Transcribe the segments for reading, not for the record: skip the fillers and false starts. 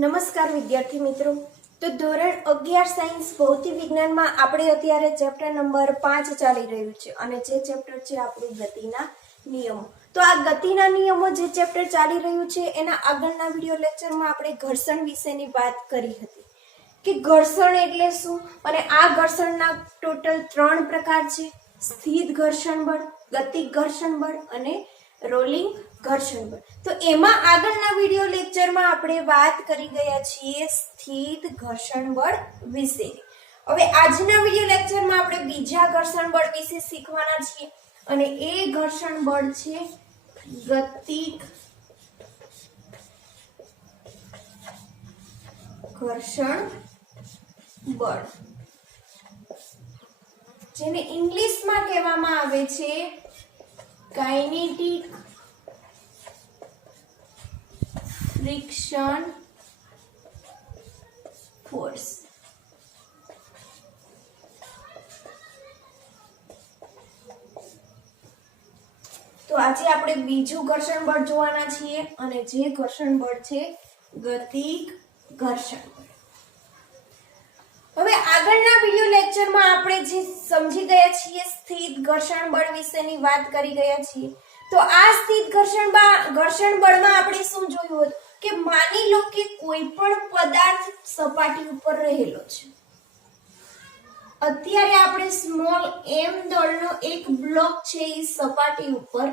નમસ્કાર વિદ્યાર્થી મિત્રો। તો ધોરણ 11 સાયન્સ ભૌતિક વિજ્ઞાનમાં આપણે અત્યારે ચેપ્ટર નંબર 5 ચાલી રહ્યું છે અને જે ચેપ્ટર છે આપણું ગતિના નિયમો। તો આ ગતિના નિયમો જે ચેપ્ટર ચાલી રહ્યું છે એના આગળના વિડિયો લેક્ચરમાં આપણે ઘર્ષણ વિશેની વાત કરી હતી કે ઘર્ષણ એટલે શું અને આ ઘર્ષણના ટોટલ 3 પ્રકાર છે। સ્થિર ઘર્ષણ બળ, ગતિક ઘર્ષણ બળ અને રોલિંગ ઘર્ષણ બળ। તો એમાં આગળના વિડિયો લેક્ચરમાં આપણે વાત કરી ગયા છીએ સ્થિર ઘર્ષણ બળ વિશે। હવે આજના વિડિયો લેક્ચરમાં આપણે બીજા ઘર્ષણ બળ વિશે શીખવાના છીએ અને એ ઘર્ષણ બળ છે ગતિક ઘર્ષણ બળ, જેને ઇંગ્લિશમાં કહેવામાં આવે છે કાઇનેટિક ફ્રિક્શન ફોર્સ। તો આજે આપણે બીજું ઘર્ષણ બળ જોવાના છીએ અને જે ઘર્ષણ બળ છે ગતિક ઘર્ષણ બળ। હવે આગળના વિડિયો લેક્ચરમાં આપણે જે સમજી ગયા છીએ સ્થિર ઘર્ષણ બળ વિશેની વાત કરી ગયા છીએ। તો આ સ્થિર ઘર્ષણ બળમાં આપણે શું જોયું હતું કે માની લો કે કોઈ પણ પદાર્થ સપાટી ઉપર રહેલો છે। અત્યારે આપણે સ્મોલ m દળનો એક બ્લોક છે એ સપાટી ઉપર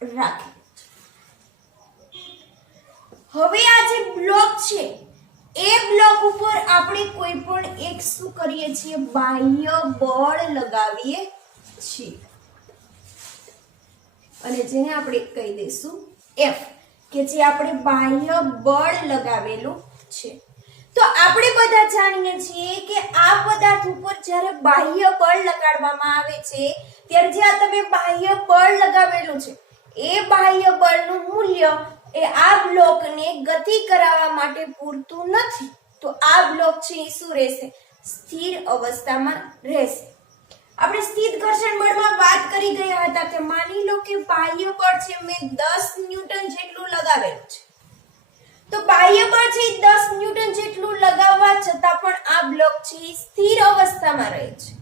રાખેલો છે। હવે આ જે બ્લોક છે એ બ્લોક ઉપર આપણે કોઈ પણ એક શું કરીએ છીએ બાહ્ય બળ લગાવીએ છીએ અને જેને આપણે કહી દઈશું F કે જે આપણે બાહ્ય બળ લગાવેલું છે। તો આપણે બધા જાણીએ છીએ કે આ પદાર્થ ઉપર જ્યારે બાહ્ય બળ લગાડવામાં આવે છે ત્યારે જે આ તમે બાહ્ય બળ લગાવેલું છે એ બાહ્ય બળનું મૂલ્ય એ આ બ્લોકને ગતિ કરાવવા માટે પૂરતું નથી। તો આ બ્લોક છે એ શું રહેશે? સ્થિર અવસ્થામાં રહેશે। આપણે સ્થિર ઘર્ષણ બળમાં વાત કરી ગયા હતા કે માની લો કે બાહ્ય બળ છે મેં 10 ન્યૂટન જેટલું લગાવેલું છે। તો બાહ્ય બળ છે 10 ન્યૂટન જેટલું લગાવવા છતાં પણ આ બ્લોક છે એ સ્થિર અવસ્થામાં રહે છે,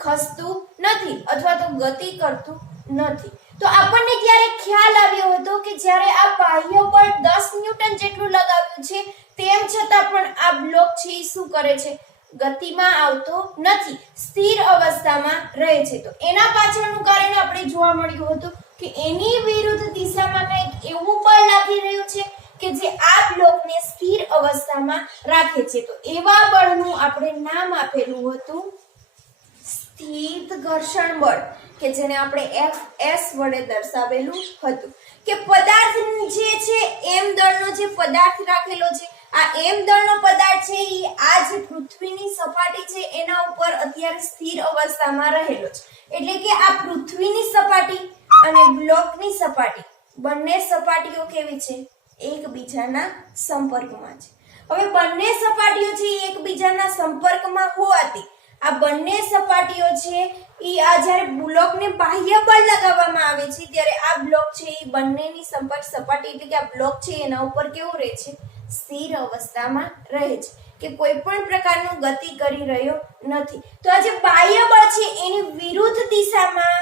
ખસતું નથી અથવા તો ગતિ કરતું નથી। તો આપણને ત્યારે ખ્યાલ આવ્યો હતો કે જ્યારે આ બાહ્ય બળ 10 ન્યૂટન જેટલું લગાવ્યું છે તેમ છતાં પણ આ બ્લોક છે એ શું કરે છે? ગતિમાં આવતો નથી, સ્થિર અવસ્થામાં રહે છે। તો એના પાછળનું કારણ આપણે જોવા મળ્યું હતું કે એની વિરુદ્ધ દિશામાં કંઈક એવું બળ લાગી રહ્યું છે કે જે આ બ્લોકને સ્થિર અવસ્થામાં રાખે છે। તો એવા બળનું આપણે નામ આપેલું હતું સ્થિર ઘર્ષણ બળ, કે જેને આપણે Fs વડે દર્શાવેલું હતું કે પદાર્થ જે છે m દળનો જે પદાર્થ રાખેલો છે આ m દળનો પદાર્થ છે એ આ જે પૃથ્વીની સપાટી છે એના ઉપર અત્યારે સ્થિર અવસ્થામાં રહેલો છે। એટલે કે આ પૃથ્વીની સપાટી અને બ્લોકની સપાટી બંને સપાટીઓ કેવી છે? એકબીજાના સંપર્કમાં છે। હવે બંને સપાટીઓ છે એકબીજાના સંપર્કમાં હોવાથી આ બંને સપાટીઓ છે એ આ જ્યારે બ્લોકને બાહ્ય બળ લગાવવામાં આવે છે ત્યારે આ બ્લોક છે એ બંનેની સંપર્ક સપાટી એટલે કે આ બ્લોક છે એના ઉપર કેવું રહે છે? સ્થિર અવસ્થામાં રહે છે કે કોઈ પણ પ્રકારનું ગતિ કરી રહ્યો નથી। તો આ જે બાહ્ય બળ છે એની વિરુદ્ધ દિશામાં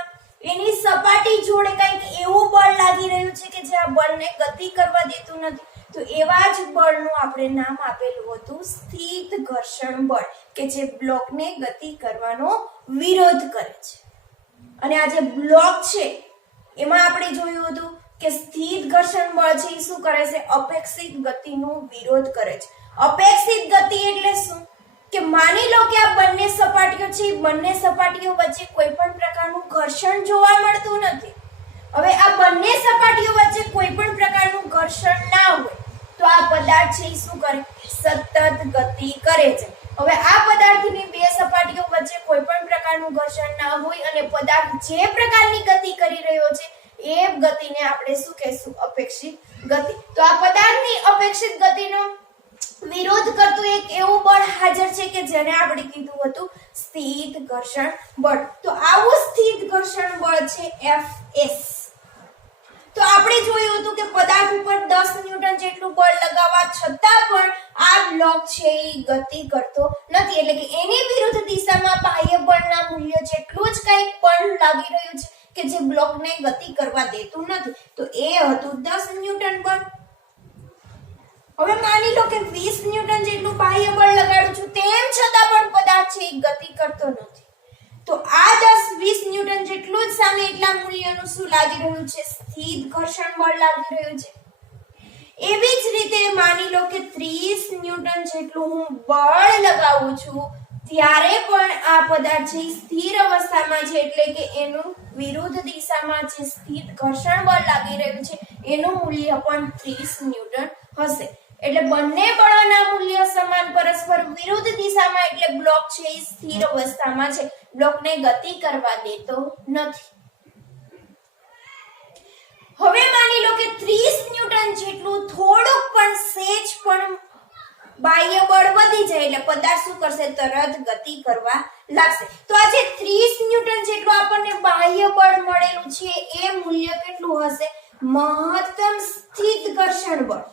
એની સપાટી જોડે કંઈક એવું બળ લાગી રહ્યું છે કે જે આ બળને ગતિ કરવા દેતું નથી। તો એવા જ બળનું આપણે નામ આપેલું હતું સ્થિર ઘર્ષણ બળ, કે જે બ્લોકને ગતિ કરવાનો વિરોધ કરે છે। અને આ જે બ્લોક છે એમાં આપણે જોયું હતું કે સ્થિર ઘર્ષણ બળ છે એ શું કરે છે? અપેક્ષિત ગતિનો વિરોધ કરે છે। અપેક્ષિત ગતિ એટલે શું? કે માની લો કે આ બંને સપાટીઓ છે બંને સપાટીઓ વચ્ચે કોઈ પણ પ્રકારનું ઘર્ષણ જોવા મળતું નથી। હવે આ બંને સપાટીઓ વચ્ચે કોઈ પણ પ્રકારનું ઘર્ષણ ના હોય તો આ પદાર્થ છે એ શું કરે? સતત ગતિ કરે છે। હવે આ પદાર્થની બે સપાટીઓ વચ્ચે કોઈ પણ પ્રકારનું ઘર્ષણ ના હોય અને પદાર્થ જે પ્રકારની ગતિ કરી રહ્યો છે એ ગતિને આપણે શું કહેશું? અપેક્ષિત ગતિ। તો આ પદાર્થની અપેક્ષિત ગતિનો વિરોધ કરતું એક એવું બળ હાજર છે કે જેને આપણે કીધું હતું સ્થિર ઘર્ષણ બળ। તો આવું સ્થિર ઘર્ષણ બળ છે Fs। તો આપણે જોયું હતું કે પદાર્થ ઉપર 10 ન્યૂટન ન્યૂટન જેટલું બળ લગાવવા છતાં પણ આ બ્લોક છે એ ગતિ કરતો નથી, એટલે કે એની વિરુદ્ધ દિશામાં બાહ્ય બળના મૂલ્ય જેટલું જ કંઈક બળ લાગી રહ્યું છે કે જે બ્લોકને ગતિ કરવા દેતું નથી. તો એ હતું 10 ન્યૂટન બળ. હવે માની લો કે 20 ન્યૂટન જેટલું બાહ્ય બળ લગાડું છું, તેમ છતાં પણ પદાર્થ છે એ ગતિ કરતો નથી. તો આ 10-20 ન્યૂટન જેટલું જ સામે એટલા મૂલ્યનું શું લાગી રહ્યું છે? સ્થિર ઘર્ષણ બળ લાગી રહ્યું છે. એવી જ રીતે માની લો કે 30 ન્યૂટન જેટલું હું બળ લગાવું છું, ત્યારે પણ આ પદાર્થ છે સ્થિર અવસ્થામાં છે, એટલે કે એનું વિરુદ્ધ દિશામાં જે સ્થિર ઘર્ષણ બળ લાગી રહ્યું છે એનું મૂલ્ય પણ 30 ન્યૂટન હશે. એટલે બંને બળોના મૂલ્ય સમાન પરસ્પર વિરુદ્ધ દિશામાં, એટલે બ્લોક છે એ સ્થિર અવસ્થામાં છે, બ્લોકને ગતિ કરવા દેતો નથી. હવે માની લો કે 30 ન્યૂટન જેટલું થોડુંક પણ સેજ પણ બાહ્ય બળ વધી જાય એટલે પદાર્થ શું કરશે? તરત ગતિ કરવા લાગશે. તો આ જે 30 ન્યૂટન જેટલું આપણને બાહ્ય બળ મળેલું છે એ મૂલ્ય કેટલું હશે? મહત્તમ સ્થિત ઘર્ષણ બળ.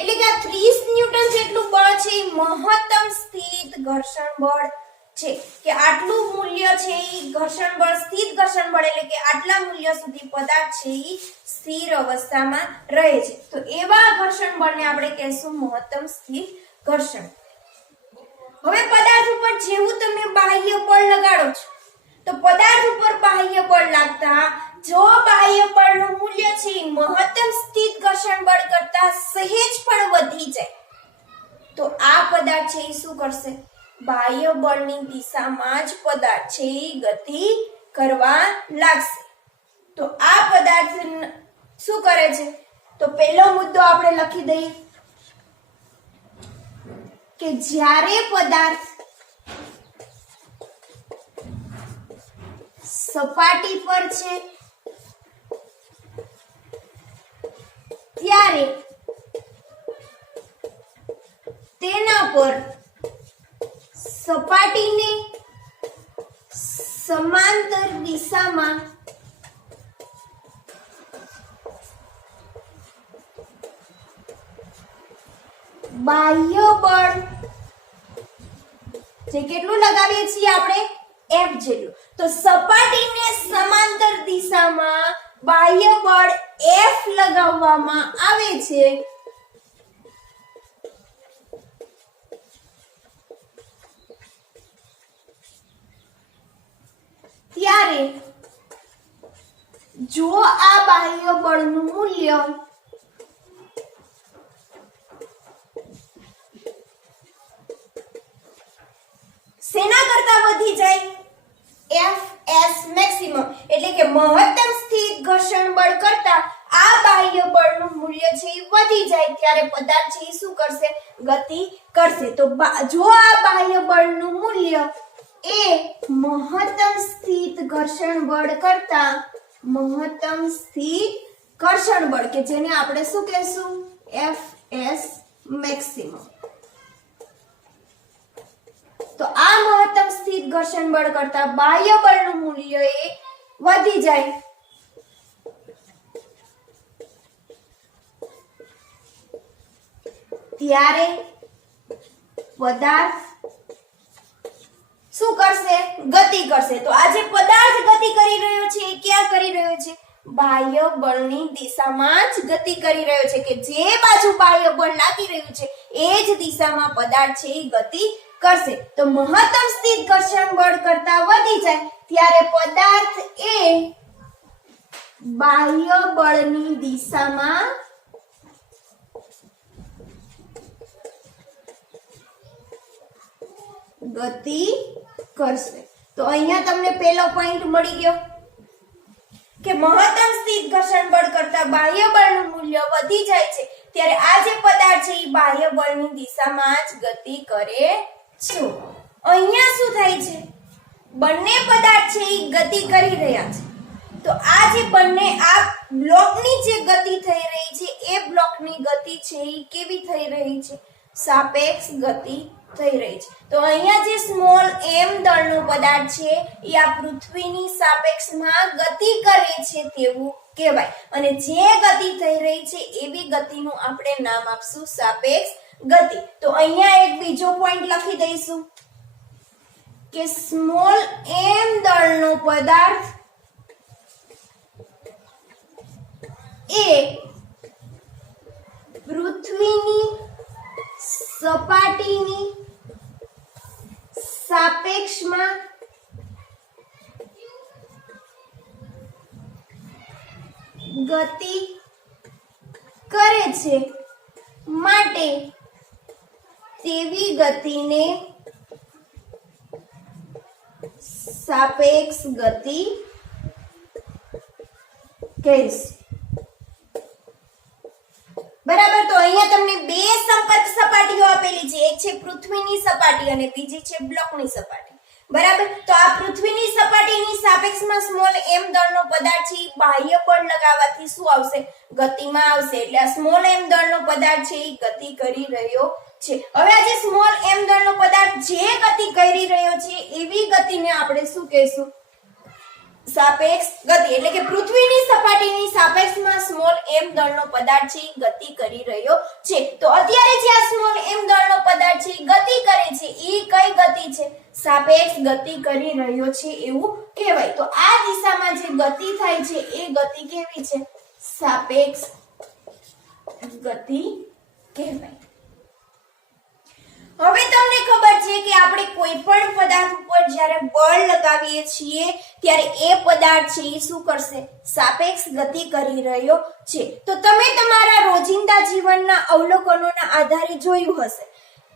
એટલે કે આ 30 ન્યૂટન જેટલું બળ છે એ મહત્તમ સ્થિત ઘર્ષણ બળ છે, કે આટલું મૂલ્ય છે એ ઘર્ષણ બળ, સ્થિત ઘર્ષણ બળ, એટલે કે આટલા મૂલ્ય સુધી પદાર્થ છે એ સ્થિર અવસ્થામાં રહે છે. તો એવા ઘર્ષણ બળને આપણે કહેશું મહત્તમ સ્થિત ઘર્ષણ. હવે પદાર્થ ઉપર જેવું તમે બાહ્ય બળ લગાડો છો, તો પદાર્થ ઉપર બાહ્ય બળ લાગતા જો બાહ્ય બળનું મૂલ્ય છે એ મહત્તમ સ્થિત ઘર્ષણ બળ કરતા સહેજ પણ વધી જાય, તો આ પદાર્થ છે એ શું કરશે? બાહ્ય બળની દિશામાં જ પદાર્થ છે એ ગતિ કરવા લાગશે. તો આ પદાર્થ શું કરે છે? તો પહેલો મુદ્દો આપણે લખી દઈએ કે જ્યારે પદાર્થ સપાટી પર છે ત્યારે તેના પર સપાટીને સમાંતર દિશામાં બાહ્ય બળ જે કેટલું લગાવીએ છીએ આપણે? F જેટલું. તો સપાટીને સમાંતર દિશામાં બાહ્ય બળ F લગાવવામાં આવે છે ત્યારે જો આ બાહ્ય બળનું મૂલ્ય સેના કરતા વધી જાય? Fs મેક્સિમમ, એટલે કે મહત્તમ સ્થિત ઘર્ષણ બળ કરતા આ બાહ્ય બળનું મૂલ્ય છે એ વધી જાય, ત્યારે પદાર્થ છે એ શું કરશે? ગતિ કરશે. તો જો આ બાહ્ય બળનું મૂલ્ય એ મહત્તમ સ્થિત ઘર્ષણ બળ કરતા મહત્તમ સ્થિત ઘર્ષણ બળ, કે જેને આપણે શું કહેશું? Fs maximum. તો આ મહત્તમ સ્થિત ઘર્ષણ બળ કરતા બાહ્ય બળનું મૂલ્ય એ વધી જાય, ત્યારે પદાર્થ શું કરશે? ગતિ કરશે. તો આ જે પદાર્થ ગતિ કરી રહ્યો છે એ ક્યાં કરી રહ્યો છે? બાહ્ય બળની દિશામાં જ ગતિ કરી રહ્યો છે, કે જે બાજુ બાહ્ય બળ લાગી રહ્યું છે એ જ દિશામાં પદાર્થ છે એ ગતિ કરશે. તો મહત્તમ સ્થિત ઘર્ષણ બળ કરતા વધી જાય ત્યારે પદાર્થ એ બાહ્ય બળની દિશામાં ગતિ કરશે. તો અહીંયા તમને પહેલો પોઈન્ટ મળી ગયો કે મહત્તમ સ્થિત ઘર્ષણ બળ કરતા બાહ્ય બળનું મૂલ્ય વધી જાય છે ત્યારે આ જે પદાર્થ છે એ બાહ્ય બળની દિશામાં જ ગતિ કરે છે. અહીંયા શું થાય છે? બંને પદાર્થ છે એ ગતિ કરી રહ્યા છે. તો આ જે બંને આ બ્લોકની જે ગતિ થઈ રહી છે એ બ્લોકની ગતિ છે એ કેવી થઈ રહી છે? સાપેક્ષ ગતિ થઈ રહી છે. તો અહીંયા જે સ્મોલ m દળનો પદાર્થ છે એ આ પૃથ્વીની સાપેક્ષમાં ગતિ કરે છે તેવું કહેવાય અને જે ગતિ થઈ રહી છે એવી ગતિનું આપણે નામ આપશું સાપેક્ષ ગતિ. તો અહીંયા એક બીજો પોઈન્ટ લખી દઈશું કે સ્મોલ m દળનો પદાર્થ એ પૃથ્વીની સપાટીની સાપેક્ષમાં ગતિ કરે છે માટે તેવી ગતિને સાપેક્ષ ગતિ કહીશું. બરાબર. તો અહીંયા તમને બે સંપર્ક સપાટીઓ આપેલી છે, એક છે પૃથ્વીની સપાટી અને બીજી છે બ્લોકની સપાટી. બરાબર. તો આ પૃથ્વીની સપાટીની સાપેક્ષમાં સ્મોલ m દળનો પદાર્થ છે બાહ્ય બળ લગાવવાથી શું આવશે? ગતિમાં આવશે. એટલે આ સ્મોલ m દળનો પદાર્થ છે એ ગતિ કરી રહ્યો છે. હવે આ જે સ્મોલ m દળનો પદાર્થ જે ગતિ કરી રહ્યો છે એવી ગતિને આપણે શું કહીશું? સાપેક્ષ ગતિ. એટલે કે પૃથ્વીની સપાટીની સાપેક્ષમાં સ્મોલ m દળનો પદાર્થ છે ગતિ કરી રહ્યો છે. તો અત્યારે જે આ સ્મોલ m દળનો પદાર્થ છે ગતિ કરે છે એ કઈ ગતિ છે? સાપેક્ષ ગતિ કરી રહ્યો છે એવું કહેવાય. તો આ દિશામાં જે ગતિ થાય છે એ ગતિ કેવી છે? સાપેક્ષ ગતિ કહેવાય. હવે તમને ખબર છે કે આપણે કોઈ પણ પદાર્થ ઉપર જ્યારે બળ લગાવીએ છીએ ત્યારે એ પદાર્થ છે એ શું કરશે? સાપેક્ષ ગતિ કરી રહ્યો છે. તો તમે તમારા રોજિંદા જીવનના અવલોકનોના આધારે જોયું હશે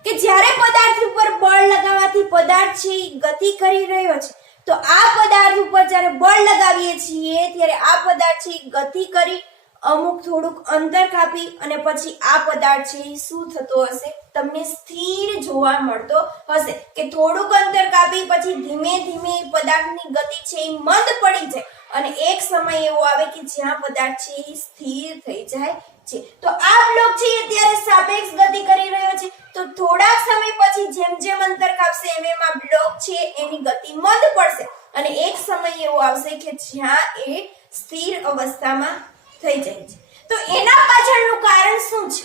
કે જ્યારે પદાર્થ ઉપર બળ લગાવવાથી પદાર્થ છે એ ગતિ કરી રહ્યો છે તો આ પદાર્થ ઉપર જ્યારે બળ લગાવીએ છીએ ત્યારે આ પદાર્થ છે એ ગતિ કરી અમુક થોડુંક અંતર કાપી અને પછી આ પદાર્થ છે એ શું થતો હશે? તમને સ્થિર જોવા મળતો હશે કે થોડુંક અંતર કાપી પછી ધીમે ધીમે પદાર્થની ગતિ છે એ મંદ પડી જાય અને એક સમય એવો આવે કે જ્યાં પદાર્થ છે એ સ્થિર થઈ જાય છે. તો આ બ્લોક છે અત્યારે સાપેક્ષ ગતિ કરી રહ્યો છે. તો થોડાક સમય પછી જેમ જેમ અંતર કાપશે એમ એમ આ બ્લોક છે એની ગતિ મંદ પડશે અને એક સમય એવો આવશે કે જ્યાં એ સ્થિર અવસ્થામાં થઈ જાય છે. તો એના પાછળનું કારણ શું છે?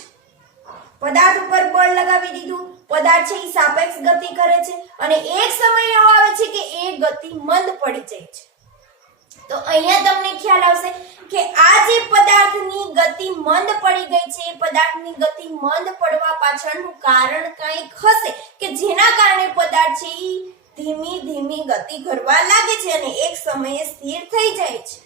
પદાર્થ ઉપર બળ લગાવી દીધું, પદાર્થ છે એ સાપેક્ષ ગતિ કરે છે અને એક સમય એવો આવે છે કે એ ગતિ મંદ પડી જાય છે. તો અહીંયા તમને ખ્યાલ આવશે કે આ જે પદાર્થની ગતિ મંદ પડી ગઈ છે એ પદાર્થની ગતિ મંદ પડવા પાછળનું કારણ કંઈક હશે કે જેના કારણે પદાર્થ છે એ ધીમી ધીમી ગતિ કરવા લાગે છે અને એક સમયે સ્થિર થઈ જાય છે.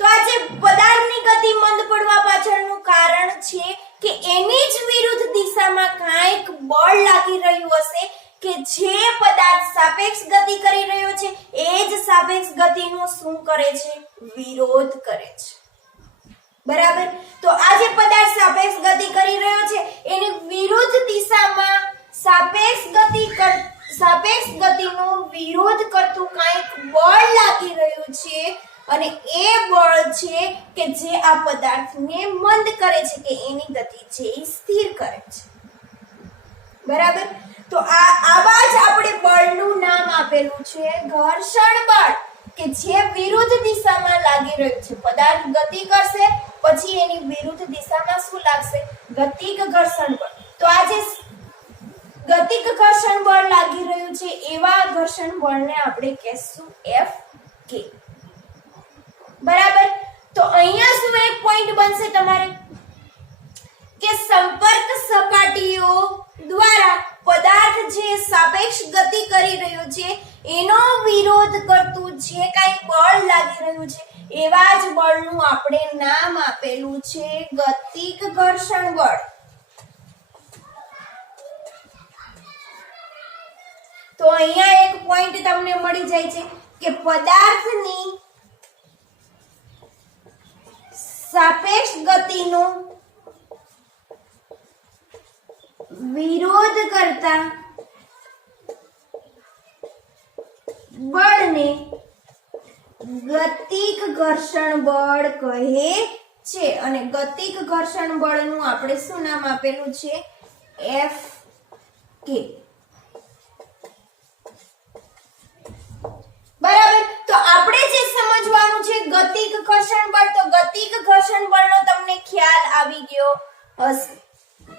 તો આ જે પદાર્થની ગતિ મંદ પડવા પાછળનું કારણ છે કે એની જ વિરુદ્ધ દિશામાં કાંઈક બળ લાગી રહ્યું હશે કે જે પદાર્થ સાપેક્ષ ગતિ કરી રહ્યો છે એ જ સાપેક્ષ ગતિનો શું કરે છે? વિરોધ કરે છે. બરાબર. તો આ જે પદાર્થ સાપેક્ષ ગતિ કરી રહ્યો છે એની વિરુદ્ધ દિશામાં સાપેક્ષ ગતિનો વિરોધ કરતું કાંઈક બળ લાગી રહ્યું છે અને એ બળ છે કે જે આ પદાર્થને મંદ કરે છે કે એની ગતિ છે એ સ્થિર કરે છે. બરાબર. તો આવા જ આપણે બળનું નામ આપેલું છે ઘર્ષણ બળ કે જે વિરુદ્ધ દિશામાં લાગી રહ્યું છે. પદાર્થ ગતિ કરશે પછી એની વિરુદ્ધ દિશામાં શું લાગશે? ગતિક ઘર્ષણ બળ. તો આ જે ગતિક ઘર્ષણ બળ લાગી રહ્યું છે એવા ઘર્ષણ બળને આપણે કહેશું Fk. બરાબર. તો અહીંયા શું એક પોઈન્ટ બનશે તમારે કે સંપર્ક સપાટીઓ દ્વારા પદાર્થ જે સાપેક્ષ ગતિ કરી રહ્યો છે એનો વિરોધ કરતું જે કાંઈ બળ લાગી રહ્યું છે એવા જ બળનું આપણે નામ આપેલું છે ગતિક ઘર્ષણ બળ. તો અહીંયા એક પોઈન્ટ તમને મળી જાય છે કે પદાર્થની સાપેક્ષ ગતિનો વિરોધ કરતા બળને ગતિક ઘર્ષણ બળ કહે છે અને ગતિક ઘર્ષણ બળનું આપણે શું નામ આપેલું છે? F કે બરાબર. તો આપણે જે સમજવાનું છે ગતિક ઘર્ષણ બળ, તો ગતિક ઘર્ષણ બળનો તમને ખ્યાલ આવી ગયો હશે.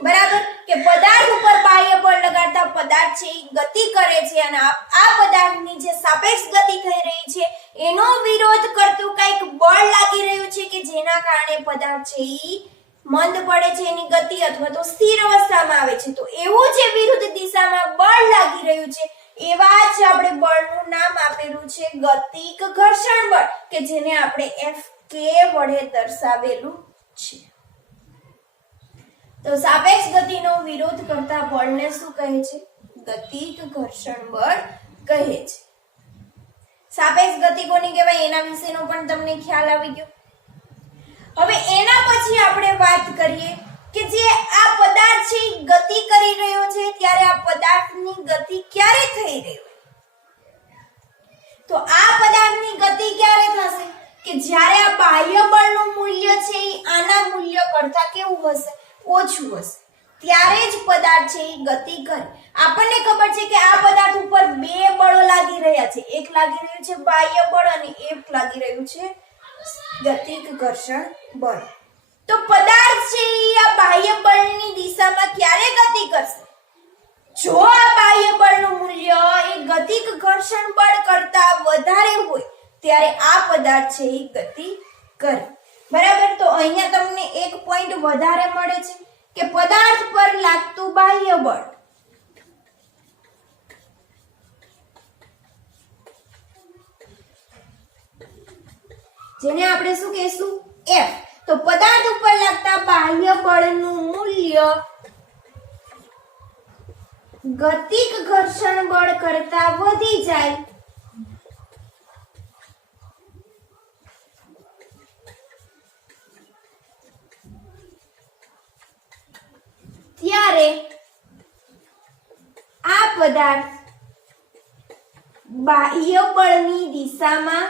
બરાબર કે પદાર્થ ઉપર બાહ્ય બળ લગાડતા પદાર્થ છે એ ગતિ કરે છે અને આ પદાર્થની જે સાપેક્ષ ગતિ થઈ રહી છે એનો વિરોધ કરતું કંઈક બળ લાગી રહ્યું છે કે જેના કારણે પદાર્થ છે એ મંદ પડે છે, એની ગતિ અથવા તો સ્થિર અવસ્થામાં આવે છે. તો એવું જે વિરુદ્ધ દિશામાં બળ લાગી રહ્યું છે એવા જ આપણે બળનું નામ આપેલું છે ગતિક ઘર્ષણ બળ, કે જેને આપણે Fk વડે દર્શાવેલું છે. તો સાપેક્ષ ગતિનો વિરોધ કરતા બળને શું કહે છે? ગતિક ઘર્ષણ બળ કહે છે. સાપેક્ષ ગતિ કોને કહેવાય એના વિશેનો પણ તમને ખ્યાલ આવી ગયો. હવે એના પછી આપણે વાત કરીએ કે જે આ પદાર્થ છે ગતિ કરી રહ્યો છે ત્યારે આ પદાર્થની ગતિ ક્યારે થઈ રહી હોય? તો આ પદાર્થની ગતિ ક્યારે થશે કે જ્યારે આ બાહ્ય બળનું મૂલ્ય છે એ આના મૂલ્ય કરતા કેવું હશે? ઓછું હશે. ત્યારે જ પદાર્થ છે એ ગતિ કરે. આપણને ખબર છે કે આ પદાર્થ ઉપર બે બળો લાગી રહ્યા છે. એક લાગી રહ્યું છે બાહ્ય બળ અને એક લાગી રહ્યું છે ગતિક ઘર્ષણ બળ. તો પદાર્થ છે આ બાહ્ય બળની દિશામાં ક્યારે ગતિ કરશે? જો આ બાહ્ય બળનું મૂલ્ય એ ગતિક ઘર્ષણ બળ કરતા વધારે હોય ત્યારે આ પદાર્થ છે એ ગતિ કરે. બરાબર. તો અહીંયા તમને એક પોઈન્ટ વધારે મળે છે કે પદાર્થ પર લાગતું બાહ્ય બળ જેને આપણે શું કહેશું? F. તો પદાર્થ ઉપર લાગતા બાહ્ય બળનું મૂલ્ય ગતિક ઘર્ષણ બળ કરતા વધી જાય ત્યારે આ પદાર્થ બાહ્ય બળની દિશામાં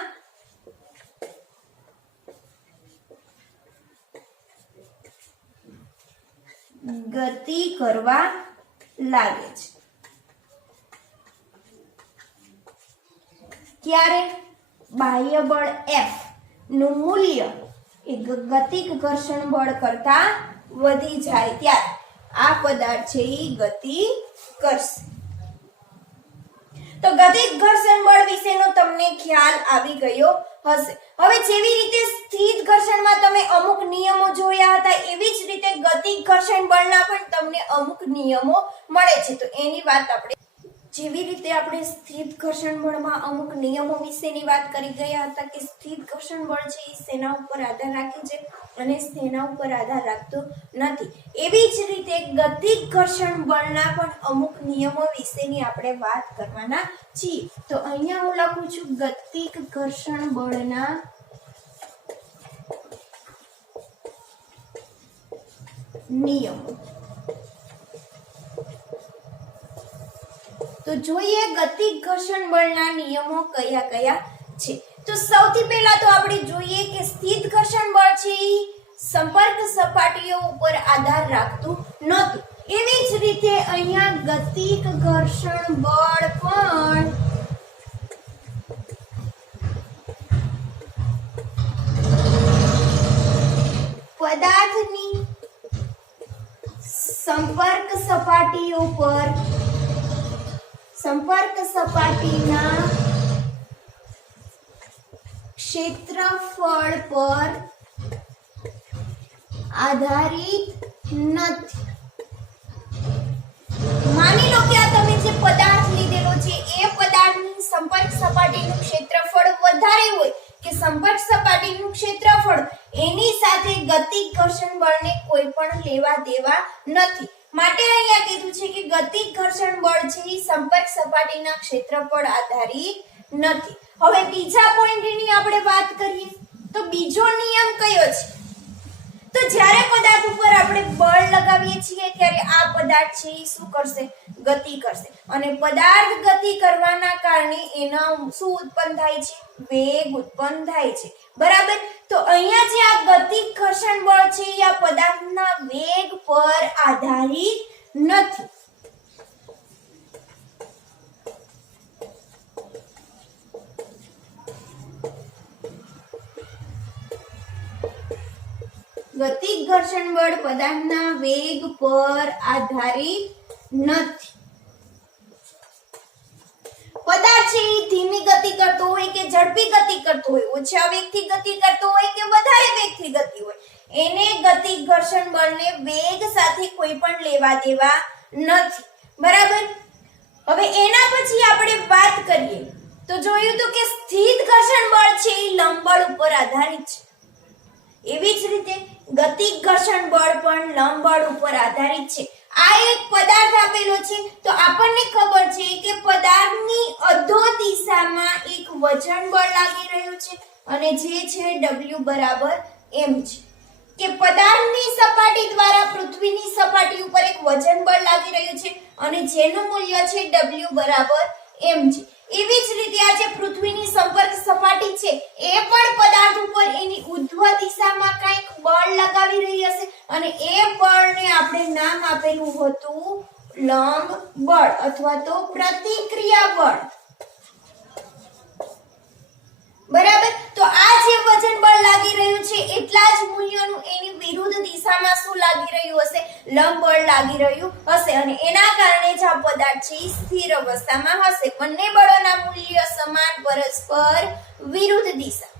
ગતિ કરવા લાગે છે. ક્યારે? બાહ્ય બળ F નું મૂલ્ય એ ગતિક ઘર્ષણ બળ કરતા વધી જાય ત્યારે આ પદાર્થ છે એ ગતિ કરશે. તો ગતિક ઘર્ષણ બળ વિશેનો તમને ખ્યાલ આવી ગયો હશે. હવે જેવી રીતે સ્થિર ઘર્ષણમાં તમે અમુક નિયમો જોયા હતા એવી જ રીતે ગતિક ઘર્ષણ બળના પણ તમને અમુક નિયમો મળે છે. તો એની વાત આપણે જેવી રીતે આપણે સ્થિર ઘર્ષણ બળમાં અમુક નિયમો વિશેની વાત કરી ગયા હતા કે સ્થિર ઘર્ષણ બળ છે એ શેના ઉપર આધાર રાખે છે અને શેના ઉપર આધાર રાખતો નથી, એવી જ રીતે ગતિક ઘર્ષણ બળના પણ અમુક નિયમો વિશેની આપણે વાત કરવાના છીએ. તો અહીંયા હું લખું છું ગતિક ઘર્ષણ બળના નિયમો. તો જોઈએ ગતિક ઘર્ષણ બળના નિયમો કયા કયા છે. તો સૌથી પહેલા તો આપણે જોઈએ કે સ્થિર ઘર્ષણ બળ છે સંપર્ક સપાટીઓ ઉપર આધાર રાખતું નહોતું. એવી જ રીતે અહીંયા ગતિક ઘર્ષણ બળ પણ પદાર્થની સંપર્ક સપાટીઓ પર સંપર્ક સપાટીના ક્ષેત્રફળ પર આધારિત નથી. માની લો કે આ તમે જે પદાર્થ લીધેલો છે એ પદાર્થની સંપર્ક સપાટીનું ક્ષેત્રફળ વધારે હોય કે સંપર્ક સપાટીનું ક્ષેત્રફળ એની સાથે ગતિક ઘર્ષણ બળને કોઈ પણ લેવા દેવા નથી. માટે અહીંયા કીધું છે કે ગતિક ઘર્ષણ બળ છે એ સંપર્ક સપાટીના ક્ષેત્રફળ આધારિત નથી. હવે બીજા પોઈન્ટની આપણે વાત કરીએ તો બીજો નિયમ કયો છે? તો જ્યારે પદાર્થ ઉપર આપણે બળ લગાવીએ છીએ ત્યારે આ પદાર્થ છે એ શું કરશે? ગતિ કરશે. અને પદાર્થ ગતિ કરવાના કારણે એના શું ઉત્પન્ન થાય છે? વેગ ઉત્પન્ન થાય છે. બરાબર. તો અહીંયા જે આ ગતિક ઘર્ષણ બળ છે એ આ પદાર્થના વેગ પર આધારિત નથી. ગતિક ઘર્ષણ બળ પદાર્થના વેગ પર આધારિત નથી. પદાર્થ છે એ ધીમી ગતિ કરતો હોય કે ઝડપી ગતિ કરતો હોય, ઓછા વેગથી ગતિ કરતો હોય કે વધારે વેગથી ગતિ હોય, એને ગતિક ઘર્ષણ બળને વેગ સાથે કોઈ પણ લેવા દેવા નથી. બરાબર. હવે એના પછી આપણે વાત કરીએ તો જોયું તો કે સ્થિત ઘર્ષણ બળ છે એ લંબબળ ઉપર આધારિત છે. એવી જ રીતે ગતિક ઘર્ષણ બળ પણ લંબબળ ઉપર આધારિત છે. આ એક પદાર્થ આપેલો છે તો આપણને ખબર છે કે પદાર્થની અધો દિશામાં એક વજન બળ લાગી રહ્યું છે અને જે છે W બરાબર m છે. કે પદાર્થની સપાટી દ્વારા પૃથ્વીની સપાટી ઉપર એક વજન બળ લાગી રહ્યું છે અને જેનું મૂલ્ય છે W બરાબર m છે. એવી જ રીતે આ જે પૃથ્વીની સંપર્ક સપાટી છે એ પણ પદાર્થ ઉપર એની ઉર્ધ્વ દિશામાં કંઈક બળ લગાવી રહી હશે અને એ બળને આપણે નામ આપેલું હતું લંબ બળ અથવા તો પ્રતિક્રિયા બળ. બરાબર. તો આ જે વજન બળ લાગી રહ્યું છે એટલા જ મૂલ્યનું એની વિરુદ્ધ દિશામાં શું લાગી રહ્યું હશે? લંબ બળ લાગી રહ્યું હશે અને એના કારણે જ આ પદાર્થ છે સ્થિર અવસ્થામાં હશે. બંને બળોના મૂલ્ય સમાન પરસ્પર વિરુદ્ધ દિશા.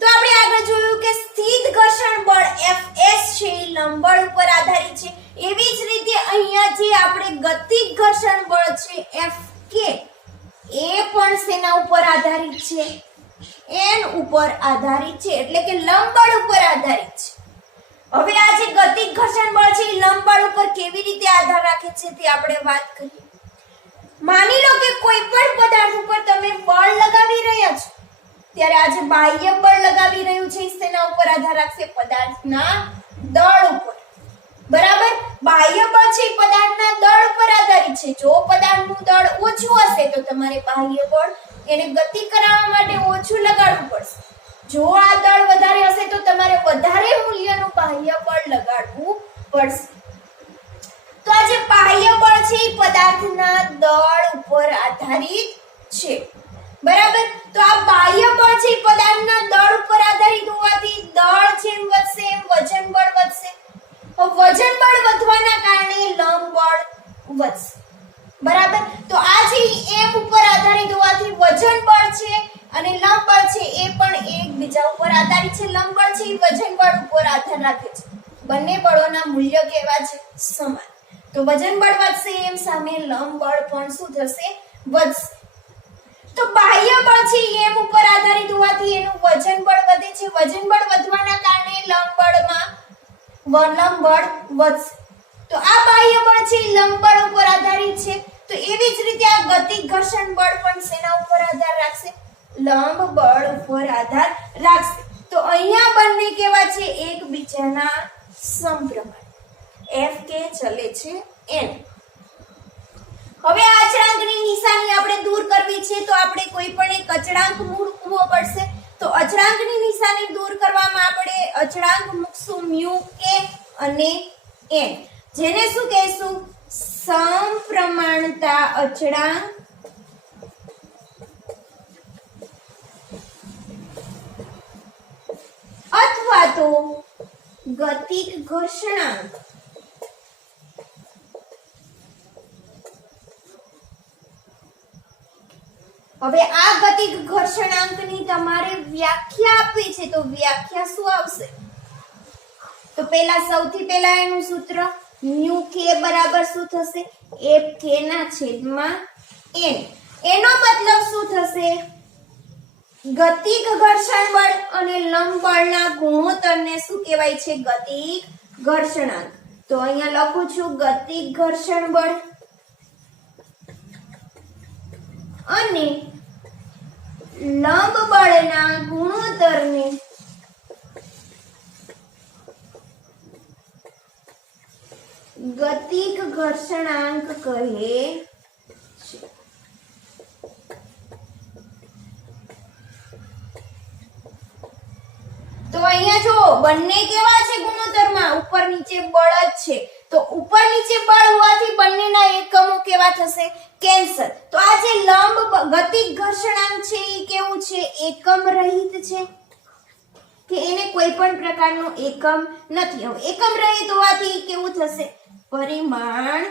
તો આપણે આગળ જોયું કે સ્થિત ઘર્ષણ બળ Fs છે એ લંબ બળ ઉપર આધારિત છે. એવી જ રીતે અહીંયા જે આપણે ગતિક ઘર્ષણ બળ છે Fk એ પણ શેના ઉપર આધારિત છે? n ઉપર આધારિત છે એટલે કે લંબ બળ ઉપર આધારિત છે. હવે આ જે ગતિક ઘર્ષણ બળ છે એ લંબ બળ ઉપર કેવી રીતે આધાર રાખે છે તે આપણે વાત કરીએ. માની લો કે કોઈ પણ પદાર્થ ઉપર તમે બળ લગાવી રહ્યા છો ત્યારે આ જે બાહ્ય બળ લગાવી રહ્યું છે તેના ઉપર આધાર રાખશે? પદાર્થના દળ ઉપર. બરાબર. બાહ્ય બળ છે પદાર્થના દળ ઉપર આધારિત છે. જો પદાર્થનું દળ ઓછું હશે તો તમારે બાહ્ય બળ એને ગતિ કરાવવા માટે ઓછું લગાડવું પડશે. જો આ દળ વધારે હશે તો તમારે વધારે મૂલ્યનું બાહ્ય બળ લગાડવું પડશે. તો આ જે બાહ્ય બળ છે એ પદાર્થના દળ ઉપર આધારિત છે. બરાબર. તો આ બાહ્ય બળ છે પદાર્થના દળ ઉપર આધારિત હોવાથી દળ જેમ વધશે એમ વજન બળ વધશે. વજન બળ વધવાના કારણે લંબ બળ વધશે. બરાબર. તો આ જે m ઉપર આધારિત હોવાથી વજન બળ છે અને લંબ બળ છે એ પણ એકબીજા ઉપર આધારિત છે. લંબ બળ છે એ વજન બળ ઉપર આધાર રાખે છે. બંને બળોના મૂલ્ય કેવા છે? સમાન. તો વજન બળ વધશે એમ સામે લંબ બળ પણ શું થશે? વધશે. તો બાહ્ય બળ છે m ઉપર આધારિત હોવાથી એનું વજન બળ વધે છે. વજન બળ વધવાના કારણે લંબ બળ વધશે. તો આ બાહ્ય બળ છે લંબ બળ ઉપર આધારિત છે. તો એવી જ રીતે આ ગતિક ઘર્ષણ બળ પણ શેના ઉપર આધાર રાખશે? લંબ બળ ઉપર આધાર રાખશે. તો અહીંયા બંને કેવા છે? એકબીજાના સમપ્રમાણ. F કે ચલે છે n. હવે આ અચળાંકની નિશાની આપણે દૂર કરવી છે તો આપણે કોઈ પણ એક અચળાંક મૂકવો પડશે. તો અચળાંકની નિશાની દૂર કરવામાં આપણે અચળાંક મૂકશું μ k અને n. જેને શું કહેશું? સમપ્રમાણતા અચળાંક અથવા તો ગતિક ઘર્ષણાંક. હવે આ ગતિક ઘર્ષણાંકની તમારે વ્યાખ્યા આપવી છે તો વ્યાખ્યા શું આવશે? તો સૌથી પહેલા એનું સૂત્ર μ k બરાબર શું થશે? f k ના છેદમાં n. એનો મતલબ શું થશે? ગતિક ઘર્ષણ બળ અને લંબ બળના ગુણોત્તરને શું કહેવાય છે? ગતિક ઘર્ષણાંક. તો અહીંયા લખું છું ગતિક ઘર્ષણ બળ અને લંબ બળના ગુણોત્તરને ગતિક ઘર્ષણાંક કહે છે. તો અહીંયા જો બંને કેવા છે ગુણોત્તરમાં? ઉપર નીચે બળ જ છે. તો ઉપર નીચે બળ હોવાથી બંનેના એકમો કેવા થશે? કેન્સલ. તો આ જે લંબ ગતિક ઘર્ષણાંક છે એ કેવું છે? એકમ રહિત છે. કે એને કોઈ પણ પ્રકારનો એકમ નથી. હવે એકમ રહિત હોવાથી કેવું થશે? પરિમાણ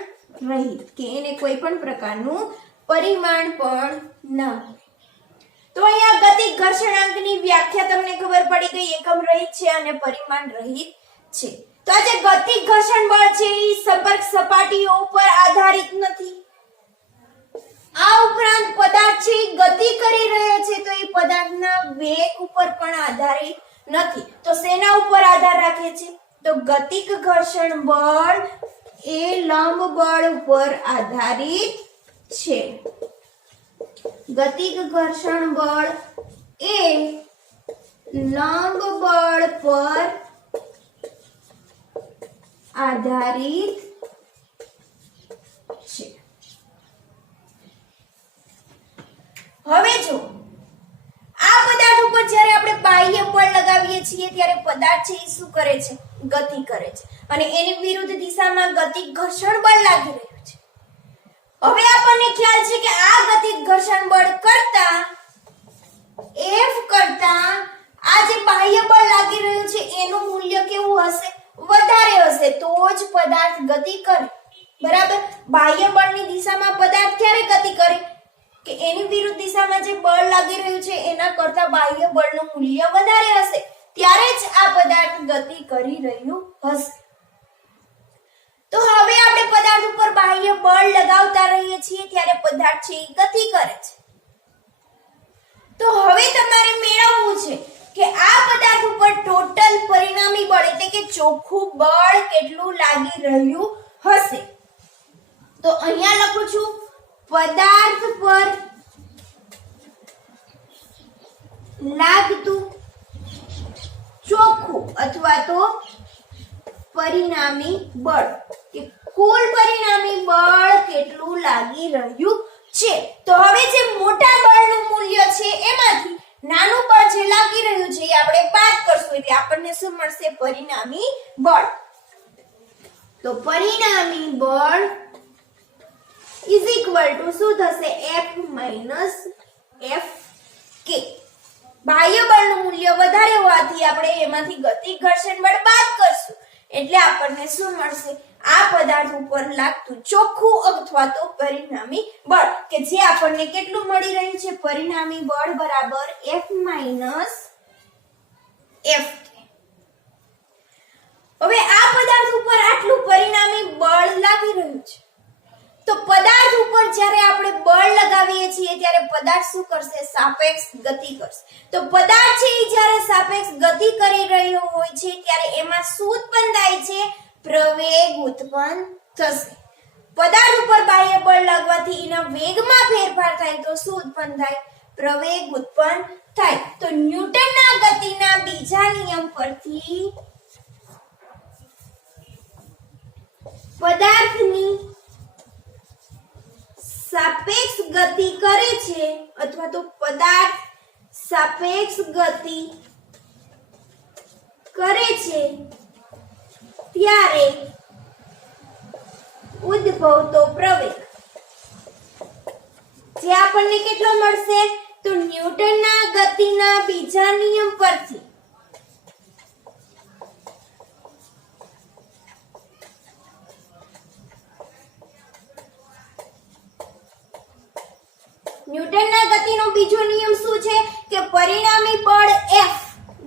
રહિત, કે એને કોઈ પણ પ્રકારનું પરિમાણ પણ ન હોય. તો અહીંયા ગતિક ઘર્ષણાંકની વ્યાખ્યા તમને ખબર પડી ગઈ. એકમ રહિત છે અને પરિમાણ રહિત છે. તો આ જે ગતિક ઘર્ષણ બળ છે એ સંપર્ક સપાટીઓ ઉપર આધારિત નથી. આ ઉપરાંત પદાર્થ છે ગતિ કરી રહ્યો છે તો એ પદાર્થના વેગ ઉપર પણ આધારિત નથી. તો શેના ઉપર આધાર રાખે છે? તો ગતિક ઘર્ષણ બળ એ લંબ બળ ઉપર આધારિત છે. ગતિક ઘર્ષણ બળ એ લંબ બળ પર આધારિત છે. હવે જો આ પદાર્થ ઉપર જ્યારે આપણે બાહ્ય બળ લગાવીએ છીએ ત્યારે પદાર્થ છે એ શું કરે છે? ગતિ કરે છે અને એની વિરુદ્ધ દિશામાં ગતિક ઘર્ષણ બળ લાગી રહ્યું છે. હવે આપણને ખ્યાલ છે કે આ ગતિક ઘર્ષણ બળ કરતા F કરતા આ જે બાહ્ય બળ લાગી રહ્યું છે એનું મૂલ્ય કેવું હશે? વધારે હશે. તો જ પદાર્થ ગતિ કરે. બરાબર. બાહ્ય બળની દિશામાં પદાર્થ ક્યારે ગતિ કરે? કે એની વિરુદ્ધ દિશામાં જે બળ લાગી રહ્યું છે એના કરતા બાહ્ય બળનું મૂલ્ય વધારે હશે, ત્યારે જ આ પદાર્થ ગતિ કરી રહ્યું હશે. તો હવે આપણે પદાર્થ ઉપર બાહ્ય બળ લગાવતા રહીએ છીએ ત્યારે પદાર્થ છે એ ગતિ કરે છે. તો હવે તમારે મેળવવું છે કે આ પદાર્થ ઉપર ટોટલ પરિણામી બળ એટલે કે ચોખ્ખું બળ કેટલું લાગી રહ્યું હશે. તો અહીંયા લખું છું પદાર્થ પર લાગતું ચોખ્ખું અથવા તો પરિણામી બળ, કે કુલ પરિણામી બળ કેટલું લાગી રહ્યું છે. તો હવે જે મોટા બળનું મૂલ્ય છે એમાંથી નાનું બળ જે લાગી રહ્યું છે એ આપણે બાદ કરશું એટલે આપણને શું મળશે? પરિણામી બળ. તો પરિણામી બળ is equal to શું થશે? F minus Fk. બાહ્ય બળનું મૂલ્ય વધારે હોવાથી આપણે એમાંથી ગતિક ઘર્ષણ બળ બાદ કરશું એટલે આપણને શું મળશે? આ પદાર્થ ઉપર લાગતું ચોખ્ખું અથવા તો પરિણામી બળ, કે જે આપણને કેટલું મળી રહ્યું છે? પરિણામી બળ બરાબર F minus Fk. હવે આ પદાર્થ ઉપર આટલું પરિણામી બળ લાગી રહ્યું છે તો પદાર્થ ઉપર જ્યારે આપણે બળ લગાવીએ છીએ ત્યારે પદાર્થ શું કરશે? સાપેક્ષ ગતિ કરશે. તો પદાર્થ છે એ જ્યારે સાપેક્ષ ગતિ કરી રહ્યો હોય છે ત્યારે એમાં શું ઉત્પન્ન થાય છે? પ્રવેગ ઉત્પન્ન થશે. પદાર્થ ઉપર બાહ્ય બળ લાગવાથી એના વેગમાં ફેરફાર થાય તો શું ઉત્પન્ન થાય? પ્રવેગ ઉત્પન્ન થાય. તો ન્યૂટનના ગતિના બીજા નિયમ પરથી પદાર્થની સાપેક્ષ ગતિ કરે છે અથવા તો પદાર્થ સાપેક્ષ ગતિ કરે છે ત્યારે ઉદ્ભવતો પ્રવેગ જે આપણને કેટલો મળશે? તો ન્યૂટનના ગતિના બીજા નિયમ પરથી ન્યૂટનના ગતિનો બીજો નિયમ શું છે? કે પરિણામી બળ F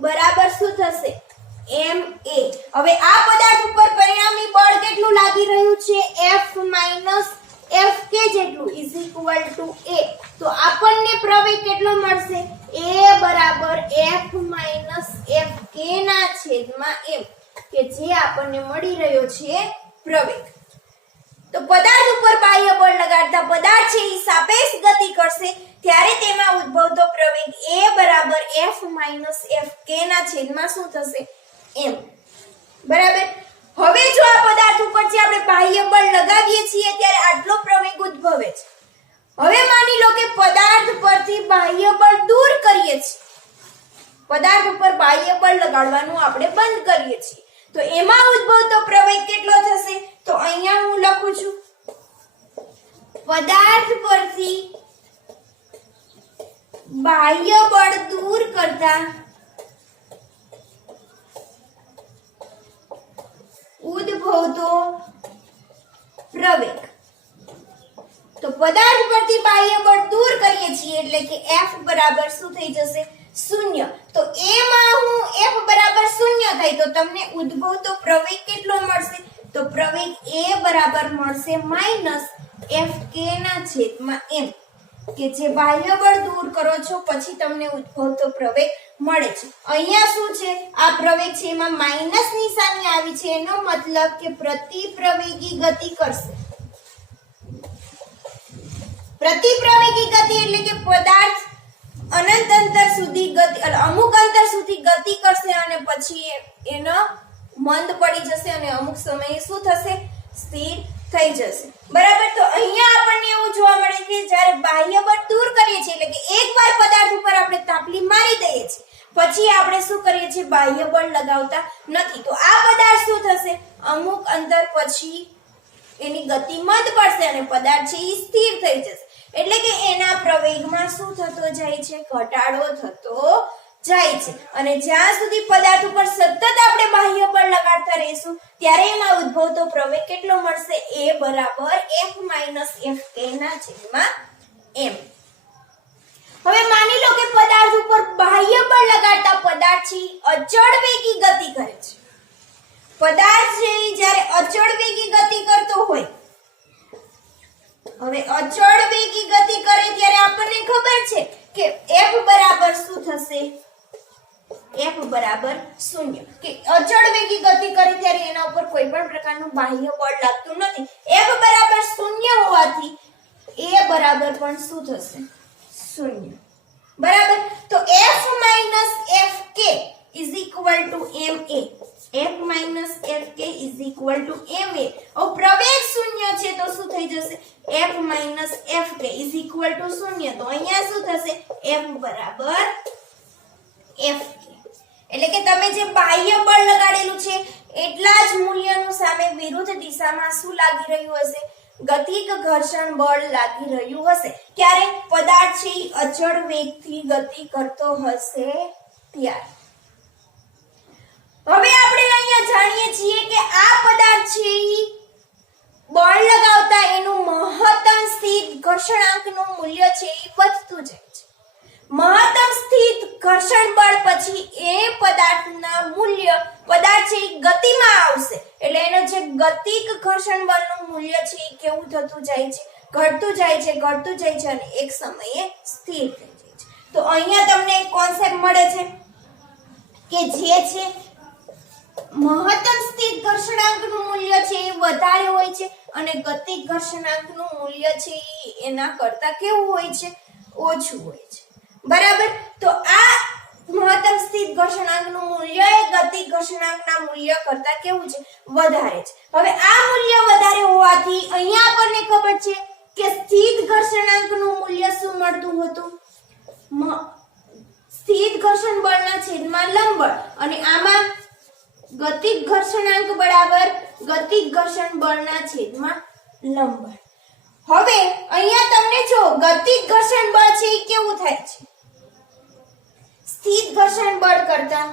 બરાબર શું થશે? ma. હવે આ પદાર્થ ઉપર પરિણામી બળ કેટલું લાગી રહ્યું છે? F minus Fk જેટલું is equal to a. તો આપણને પ્રવેગ કેટલો મળશે? a બરાબર F minus Fk ના છેદમાં m, કે જે આપણને મળી રહ્યો છે પ્રવેગ. તો પદાર્થ ઉપર બાહ્ય બળ લગાડતા પદાર્થ છે એ સાપેક્ષ ગતિ કરશે ત્યારે તેમાં ઉદ્ભવતો પ્રવેગ a બરાબર F minus Fk ના છેદમાં શું થશે? m. બરાબર. હવે જો આ પદાર્થ ઉપર જે આપણે બાહ્ય બળ લગાવીએ છીએ ત્યારે આટલો પ્રવેગ ઉદ્ભવે છે. હવે માની લો કે પદાર્થ પરથી બાહ્ય બળ દૂર કરીએ છીએ, પદાર્થ ઉપર બાહ્ય બળ લગાડવાનું આપણે બંધ કરીએ છીએ તો એમાં ઉદ્ભવતો પ્રવેગ કેટલો થશે? તો અહીંયા હું લખું છું પદાર્થ પરથી બાહ્ય બળ દૂર કરતા ઉદ્ભવતો પ્રવેગ. તો પદાર્થ પરથી બાહ્ય બળ દૂર કરીએ છીએ એટલે કે F બરાબર શું થઈ જશે? 0. તો A માં હું F બરાબર 0 થાય તો તમને ઉદ્ભવતો પ્રવેગ કેટલો મળશે? તો પ્રવેગ A બરાબર મળશે -Fk ના છેદમાં m, કે જે બાહ્ય બળ દૂર કરો છો પછી તમને ઉદ્ભવતો પ્રવેગ મળે છે. અહીંયા શું છે? આ પ્રવેગ છે એમાં માઈનસ નિશાની આવી છે, એનો મતલબ કે પ્રતિપ્રવેગી ગતિ કરશે. પ્રતિપ્રવેગી ગતિ એટલે કે પદાર્થ અનંત અંતર સુધી ગતિ, અમુક અંતર સુધી ગતિ કરશે અને પછી એનો મંદ પડી જશે અને અમુક સમયે શું થશે? સ્થિર થઈ જશે. બરાબર. તો અહીંયા આપણને એવું જોવા મળે કે જ્યારે બાહ્ય બળ દૂર કરીએ છીએ એટલે કે એકવાર પદાર્થ ઉપર આપણે તાપલી મારી દઈએ છીએ પછી આપણે શું કરીએ છીએ? બાહ્ય બળ લગાવતા નથી. તો આ પદાર્થ શું થશે? અમુક અંતર પછી એની ગતિ મંદ પડશે અને પદાર્થ છે એ સ્થિર થઈ જશે. એટલે કે એના પ્રવેગમાં શું થતો જાય છે? ઘટાડો થતો જાય છે. અને જ્યાં સુધી પદાર્થ ઉપર સતત આપણે બાહ્ય બળ લગાડતા રહીશું ત્યારે એમાં ઉદ્ભવતો પ્રવેગ કેટલો મળશે? A બરાબર F - Fk ના છેદમાં m. હવે માની લો કે પદાર્થ ઉપર બાહ્ય બળ લગાડતા પદાર્થ છે અચળ વેગી ગતિ કરે છે. પદાર્થ છે જ્યારે અચળ વેગી ગતિ કરતો હોય, હવે અચળ વેગી ગતિ કરે ત્યારે આપણને ખબર છે કે F બરાબર શું થશે? F બરાબર 0. કે અચળ વેગી ગતિ કરે ત્યારે એના ઉપર કોઈ પણ પ્રકારનું બાહ્ય બળ લાગતું નથી. F બરાબર 0 હોવાથી A બરાબર પણ શું થશે? 0. બરાબર. તો F - Fk ma. F - Fk ma. પ્રવેગ 0 છે તો શું થઈ જશે? F - Fk 0. તો અહીંયા શું થશે? F બરાબર Fk. એટલે કે તમે જે બાહ્ય બળ લગાડેલું છે એટલા જ મૂલ્યનું સામે વિરુદ્ધ દિશામાં શું લાગી રહ્યું હશે? ગતિક ઘર્ષણ બળ લાગી રહ્યું હશે. ક્યારે? પદાર્થ છે અચળ વેગથી ગતિ કરતો હશે ત્યારે. હવે આપણે અહીંયા જાણીએ છીએ કે આ પદાર્થ છે બળ લગાવતા એનું મહત્તમ સ્થિર ઘર્ષણાંકનું મૂલ્ય છે એ વધતું જાય છે. મહત્તમ સ્થિર ઘર્ષણ બળ પછી એ પદાર્થના મૂલ્ય, પદાર્થ છે ગતિમાં આવશે એટલે એનો જે ગતિક ઘર્ષણ બળનું મૂલ્ય છે એ કેવું થતું જાય છે? ઘટતું જાય છે અને એક સમયે સ્થિર થઈ જાય છે. તો અહીંયા તમને એક કોન્સેપ્ટ મળે છે કે જે છે મહત્તમ સ્થિર ઘર્ષણાંકનું મૂલ્ય છે એ વધારે હોય છે અને ગતિક ઘર્ષણાંકનું મૂલ્ય છે એ એના કરતા કેવું હોય છે? ઓછું હોય છે. બરાબર. તો આ મહત્તમ સ્થિર ઘર્ષણાંકનું મૂલ્ય એ ગતિક ઘર્ષણાંકના મૂલ્ય કરતા કેવું છે? વધારે છે. હવે આ મૂલ્ય વધારે હોવાથી અહીંયા આપણને ખબર છે કે સ્થિર ઘર્ષણાંકનું મૂલ્ય શું મળતું હતું? સ્થિર ઘર્ષણ બળના છેદમાં લંબ બળ, અને આમાં ગતિક ઘર્ષણાંક બરાબર ગતિક ઘર્ષણ બળના છેદમાં લંબ બળ. હવે અહીંયા તમને જો ગતિક ઘર્ષણ બળ છે એ કેવું થાય છે? સ્થિર ઘર્ષણ બળ કરતા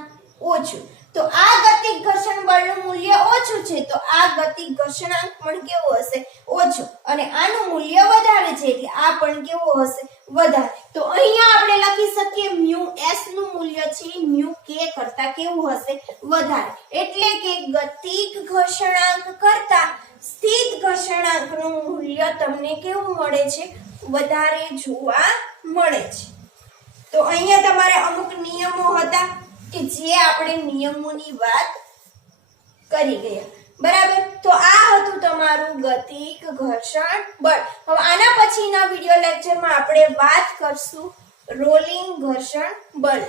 ઓછું. તો આ ગતિક ઘર્ષણ બળનું મૂલ્ય ઓછું છે તો આ ગતિક ઘર્ષણાંક પણ કેવો હશે? ઓછો. અને આનું મૂલ્ય વધારે છે એટલે આ પણ કેવો હશે? વધારે. તો અહીંયા આપણે લખી શકીએ μs નું મૂલ્ય છે μk કરતા કેવું હશે? વધારે. એટલે કે ગતિક ઘર્ષણાંક કરતા સ્થિર ઘર્ષણાંકનું મૂલ્ય તમને કેવું મળે છે? વધારે જોવા મળે છે. તો અહીંયા તમારે અમુક નિયમો હતા કે જે આપણે નિયમોની વાત કરી ગયા. બરાબર. તો આ હતું તમારું ગતિક ઘર્ષણ બળ. હવે આના પછીના વિડિયો લેક્ચરમાં આપણે વાત કરશું રોલિંગ ઘર્ષણ બળ.